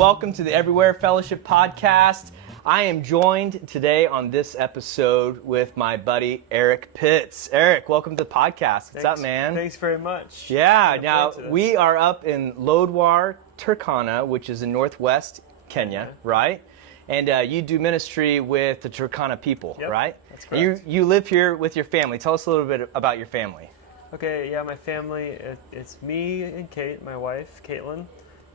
welcome to the Everywhere Fellowship Podcast. I am joined today on this episode with my buddy Eric Pitts. Eric, welcome to the podcast. What's up, man? Thanks very much. Yeah, now we are up in Lodwar, Turkana, which is in northwest Kenya, right? And you do ministry with the Turkana people, right? That's correct. You live here with your family. Tell us a little bit about your family. Okay, yeah, my family, it's me and Kate, my wife, Caitlin,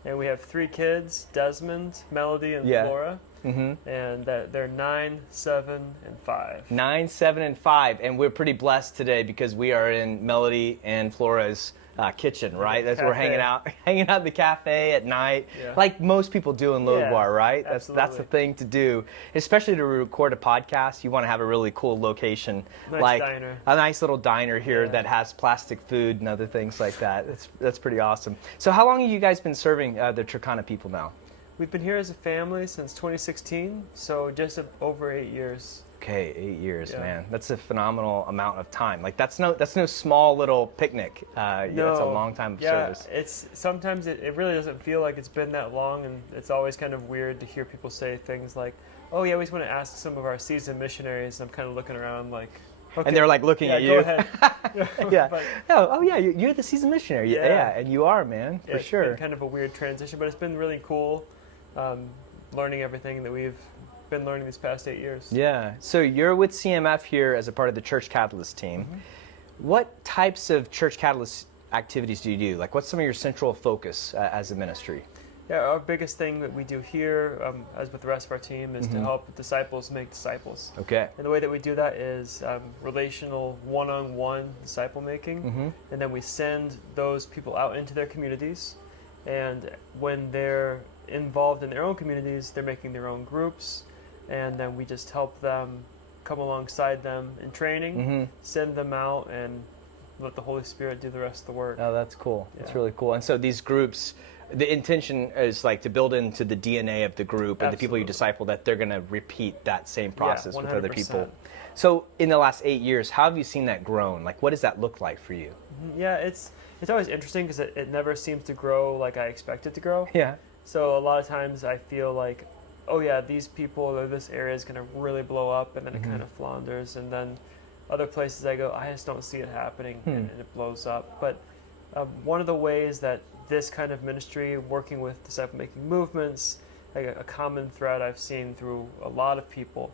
and we have 3 kids, Desmond, Melody, and Flora. Mm-hmm. And they're 9, 7, and 5. 9, 7, and 5, and we're pretty blessed today because we are in Melody and Flora's kitchen, right? That's where we're hanging out in the cafe at night, like most people do in Lodwar, right? That's the thing to do, especially to record a podcast. You want to have a really cool location, like a nice little diner here that has plastic food and other things like that. That's pretty awesome. So, how long have you guys been serving the Turkana people now? We've been here as a family since 2016, so just over 8 years. Okay, 8 years, man. That's a phenomenal amount of time. Like that's no small little picnic. That's a long time of service. It's sometimes it really doesn't feel like it's been that long, and it's always kind of weird to hear people say things like, "Oh yeah, we just want to ask some of our seasoned missionaries." I'm kind of looking around like, okay, and they're like looking at you. Go ahead. You're the seasoned missionary. Yeah, and you are, man, for sure. It's been kind of a weird transition, but it's been really cool. Learning everything that we've been learning these past 8 years. Yeah. So you're with CMF here as a part of the Church Catalyst team. Mm-hmm. What types of Church Catalyst activities do you do? Like, what's some of your central focus as a ministry? Yeah, our biggest thing that we do here, as with the rest of our team, is to help disciples make disciples. Okay. And the way that we do that is relational, one-on-one disciple making, and then we send those people out into their communities, and when they're involved in their own communities, they're making their own groups, and then we just help them, come alongside them in training, send them out, and let the Holy Spirit do the rest of the work. Oh, that's cool. That's really cool. And so these groups, the intention is like to build into the DNA of the group and the people you disciple that they're going to repeat that same process with other people. So in the last 8 years, how have you seen that grown? Like, what does that look like for you? Yeah, it's always interesting because it never seems to grow like I expect it to grow. Yeah. So a lot of times I feel like, oh yeah, these people or this area is going to really blow up, and then it kind of flounders, and then other places I go, I just don't see it happening, and it blows up. But one of the ways that this kind of ministry, working with disciple-making movements, like a common thread I've seen through a lot of people,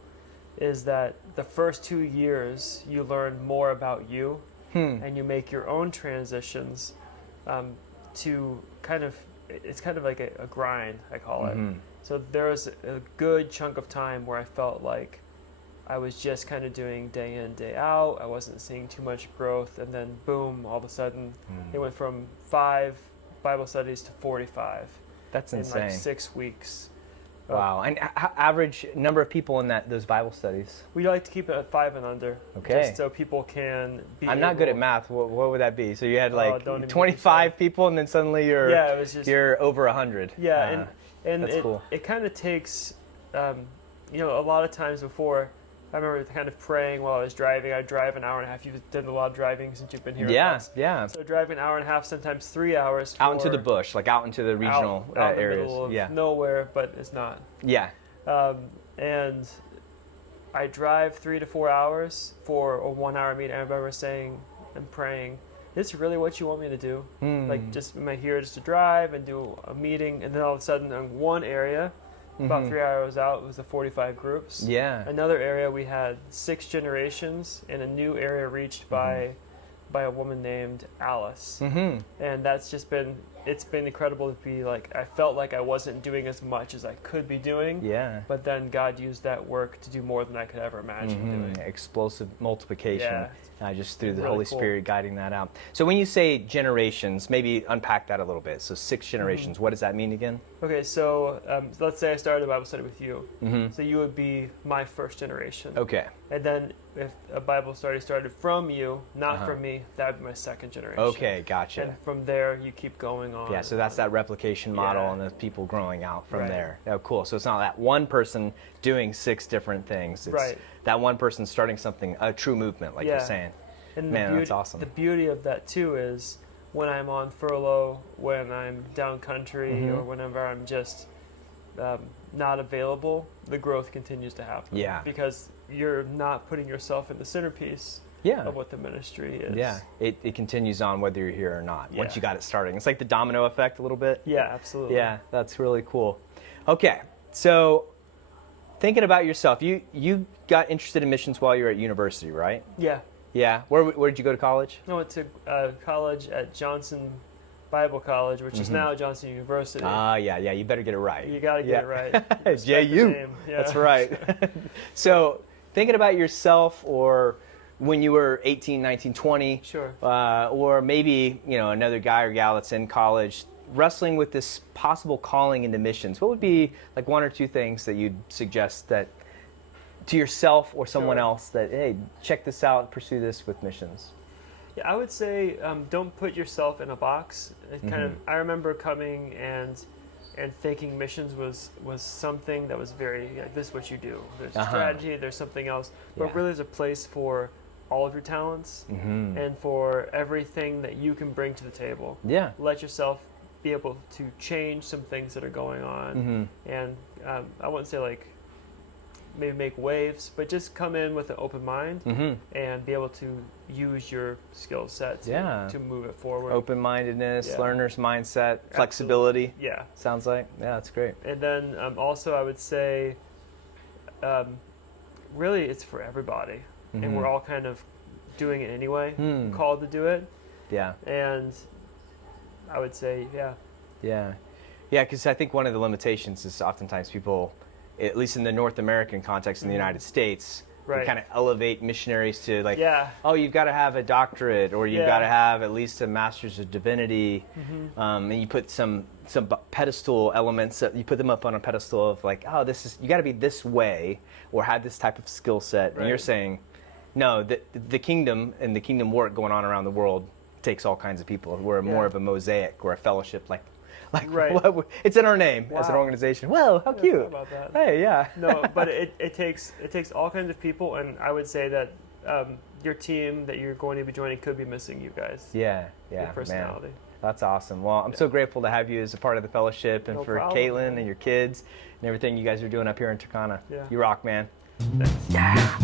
is that the first 2 years you learn more about you, and you make your own transitions to kind of, it's kind of like a grind, I call it. So there was a good chunk of time where I felt like I was just kind of doing day in, day out. I wasn't seeing too much growth, and then boom, all of a sudden it went from 5 Bible studies to 45. That's insane. In like 6 weeks. Wow. And average number of people in those Bible studies? We like to keep it at 5 and under. Okay. Just so people can be I'm not good at math. What would that be? So you had like 25 people, and then suddenly you're over 100. Yeah, and that's cool. It kind of takes, a lot of times before, I remember kind of praying while I was driving. I'd drive an hour and a half. You've done a lot of driving since you've been here. Yeah. So driving an hour and a half, sometimes 3 hours. Out into the bush, like out into the regional out areas. In the middle of nowhere, but it's not. Yeah. And I drive 3 to 4 hours for a 1 hour meeting. I remember saying and praying, is this really what you want me to do? Like, just am I here just to drive and do a meeting? And then all of a sudden in one area, about 3 hours out, it was the 45 groups. Yeah. Another area, we had 6 generations, and a new area reached by a woman named Alice. And that's just been, it's been incredible to be like, I felt like I wasn't doing as much as I could be doing. Yeah. But then God used that work to do more than I could ever imagine doing. Explosive multiplication. Yeah. Just through the Holy Spirit guiding that out. So when you say generations, maybe unpack that a little bit. So 6 generations, what does that mean again? Okay, so let's say I started a Bible study with you. So you would be my first generation. Okay. And then if a Bible study started from you, not from me, that would be my second generation. Okay, gotcha. And from there, you keep going on. Yeah, so that's that replication model and the people growing out from there. Oh, cool. So it's not that one person doing 6 different things. It's that one person starting something, a true movement, like you're saying. And man, that's awesome. The beauty of that, too, is when I'm on furlough, when I'm down country, or whenever I'm just not available, the growth continues to happen. Yeah. Because you're not putting yourself in the centerpiece of what the ministry is. Yeah. It continues on whether you're here or not. Once Yeah. you got it starting. It's like the domino effect a little bit. Yeah, absolutely. Yeah, that's really cool. Okay, so thinking about yourself, you got interested in missions while you were at university, right? Yeah. Yeah. Where did you go to college? I went to college at Johnson Bible College, which is now Johnson University. Yeah. You better get it right. You got to get it right. JU. Yeah. That's right. So thinking about yourself, or when you were 18, 19, 20, Sure. Or maybe another guy or gal that's in college, wrestling with this possible calling into missions, what would be like one or two things that you'd suggest that to yourself or someone else that, hey, check this out, pursue this with missions? Yeah, I would say don't put yourself in a box. It kind of, I remember coming and thinking missions was something that was very, this is what you do. There's strategy, there's something else, but really there's a place for all of your talents and for everything that you can bring to the table. Yeah. Let yourself be able to change some things that are going on, and I wouldn't say like maybe make waves, but just come in with an open mind and be able to use your skill set to move it forward. Open-mindedness, learner's mindset, flexibility. Yeah. Sounds like. Yeah, that's great. And then also I would say really it's for everybody. And we're all kind of doing it anyway, called to do it. Yeah. And I would say, Yeah, because I think one of the limitations is oftentimes people, at least in the North American context in the United States, they kind of elevate missionaries to like, oh, you've got to have a doctorate, or you've got to have at least a master's of divinity, and you put some pedestal elements, you put them up on a pedestal of like, oh, you got to be this way or have this type of skill set, and you're saying, no, the kingdom and the kingdom work going on around the world takes all kinds of people. We're more of a mosaic or a fellowship, like it's in our name as an organization. Well, how cute! About that. Hey, No, but it takes all kinds of people, and I would say that your team that you're going to be joining could be missing you guys. Yeah, your personality. Man. That's awesome. Well, I'm so grateful to have you as a part of the fellowship, and for Caitlin and your kids and everything you guys are doing up here in Turkana. Yeah. You rock, man. Thanks. Yeah.